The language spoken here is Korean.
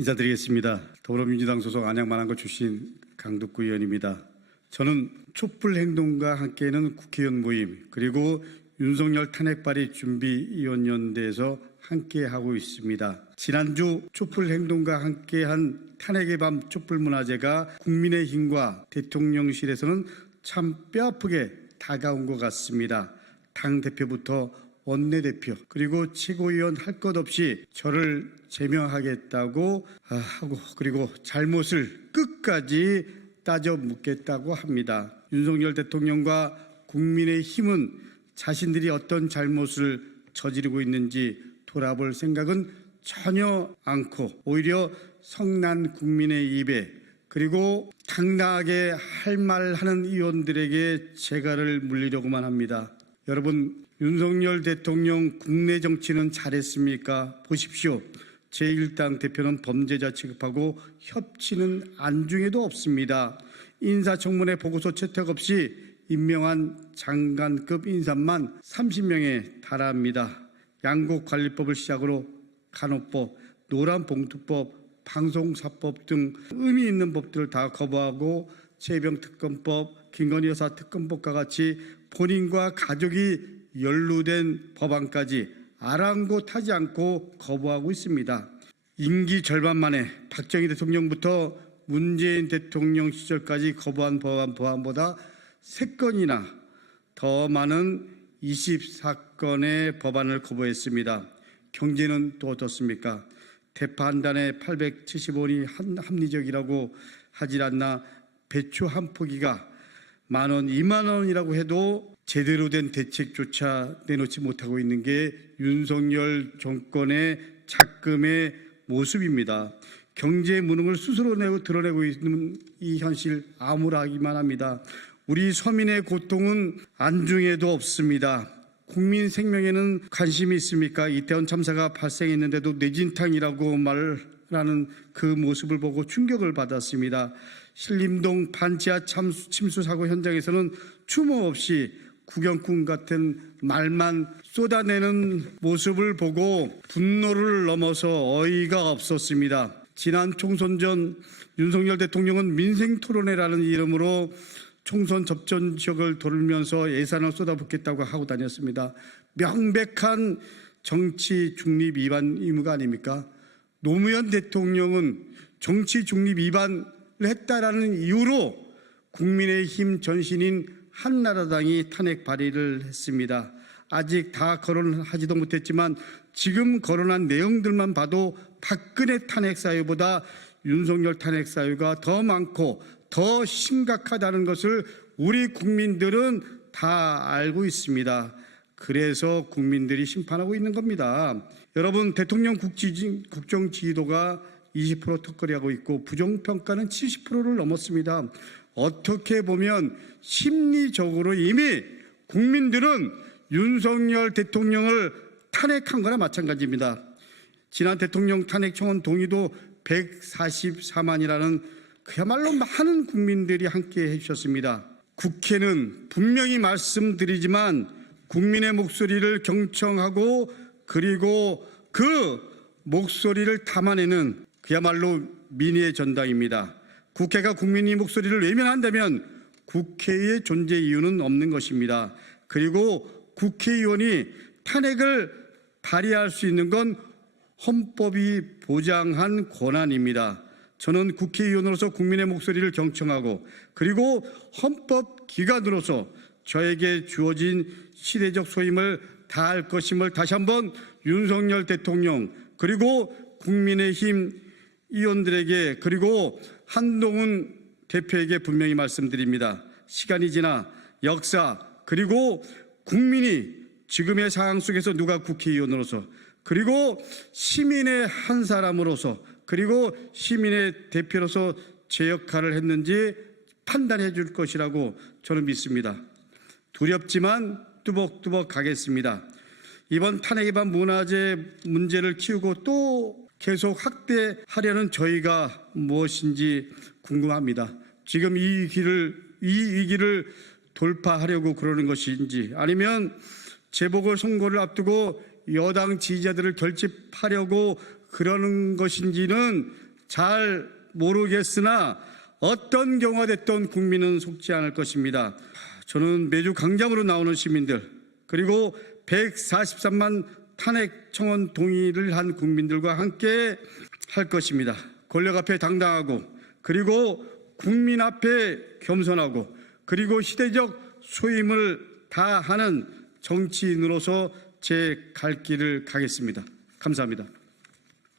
인사드리겠습니다. 더불어민주당 소속 안양만안구 출신 강덕구 의원입니다. 저는 촛불행동과 함께하는 국회의원 모임 그리고 윤석열 탄핵 발의 준비위원연대에서 함께하고 있습니다. 지난주 촛불행동과 함께한 탄핵의 밤 촛불문화제가 국민의힘과 대통령실에서는 참 뼈아프게 다가온 것 같습니다. 당대표부터 원내대표 그리고 최고위원 할 것 없이 저를 제명하겠다고 하고 그리고 잘못을 끝까지 따져 묻겠다고 합니다. 윤석열 대통령과 국민의힘은 자신들이 어떤 잘못을 저지르고 있는지 돌아볼 생각은 전혀 않고 오히려 성난 국민의 입에 그리고 당당하게 할 말하는 의원들에게 재갈을 물리려고만 합니다. 여러분, 윤석열 대통령 국내 정치는 잘했습니까? 보십시오. 제1당 대표는 범죄자 취급하고 협치는 안중에도 없습니다. 인사청문회 보고서 채택 없이 임명한 장관급 인사만 30명에 달합니다. 양곡관리법을 시작으로 간호법, 노란봉투법, 방송사법 등 의미 있는 법들을 다 거부하고 최병특검법, 김건희 여사 특검법과 같이 본인과 가족이 연루된 법안까지 아랑곳하지 않고 거부하고 있습니다. 임기 절반 만에 박정희 대통령부터 문재인 대통령 시절까지 거부한 법안보다 3건이나 더 많은 24건의 법안을 거부했습니다. 경제는 또 어떻습니까? 대파 한 단에 870원이 합리적이라고 하질 않나 배추 한 포기가 10,000원, 20,000원이라고 해도 제대로 된 대책조차 내놓지 못하고 있는 게 윤석열 정권의 작금의 모습입니다. 경제 무능을 스스로 드러내고 있는 이 현실 암울하기만 합니다. 우리 서민의 고통은 안중에도 없습니다. 국민 생명에는 관심이 있습니까? 이태원 참사가 발생했는데도 뇌진탕이라고 말하는 그 모습을 보고 충격을 받았습니다. 신림동 반지하 침수 사고 현장에서는 추모 없이 구경꾼 같은 말만 쏟아내는 모습을 보고 분노를 넘어서 어이가 없었습니다. 지난 총선 전 윤석열 대통령은 민생토론회라는 이름으로 총선 접전 지역을 돌면서 예산을 쏟아붓겠다고 하고 다녔습니다. 명백한 정치 중립 위반 의무가 아닙니까? 노무현 대통령은 정치 중립 위반을 했다라는 이유로 국민의힘 전신인 한나라당이 탄핵 발의를 했습니다. 아직 다 거론하지도 못했지만 지금 거론한 내용들만 봐도 박근혜 탄핵 사유보다 윤석열 탄핵 사유가 더 많고 더 심각하다는 것을 우리 국민들은 다 알고 있습니다. 그래서 국민들이 심판하고 있는 겁니다. 여러분, 대통령 국정 지지도가 20% 턱걸이하고 있고 부정평가는 70%를 넘었습니다. 어떻게 보면 심리적으로 이미 국민들은 윤석열 대통령을 탄핵한 거나 마찬가지입니다. 지난 대통령 탄핵 청원 동의도 144만이라는 그야말로 많은 국민들이 함께 해주셨습니다. 국회는 분명히 말씀드리지만 국민의 목소리를 경청하고 그리고 그 목소리를 담아내는 그야말로 민의의 전당입니다. 국회가 국민의 목소리를 외면한다면 국회의 존재 이유는 없는 것입니다. 그리고 국회의원이 탄핵을 발의할 수 있는 건 헌법이 보장한 권한입니다. 저는 국회의원으로서 국민의 목소리를 경청하고 그리고 헌법기관으로서 저에게 주어진 시대적 소임을 다할 것임을 다시 한번 윤석열 대통령 그리고 국민의힘 의원들에게 그리고 한동훈 대표에게 분명히 말씀드립니다. 시간이 지나 역사 그리고 국민이 지금의 상황 속에서 누가 국회의원으로서 그리고 시민의 한 사람으로서 그리고 시민의 대표로서 제 역할을 했는지 판단해 줄 것이라고 저는 믿습니다. 두렵지만 뚜벅뚜벅 가겠습니다. 이번 탄핵의 밤 문화재 문제를 키우고 또 계속 확대하려는 저희가 무엇인지 궁금합니다. 지금 이 위기를 돌파하려고 그러는 것인지 아니면 재보궐선거를 앞두고 여당 지지자들을 결집하려고 그러는 것인지는 잘 모르겠으나 어떤 경우가 됐든 국민은 속지 않을 것입니다. 저는 매주 강장으로 나오는 시민들, 그리고 143만 탄핵 청원 동의를 한 국민들과 함께 할 것입니다. 권력 앞에 당당하고, 그리고 국민 앞에 겸손하고, 그리고 시대적 소임을 다하는 정치인으로서 제 갈 길을 가겠습니다. 감사합니다.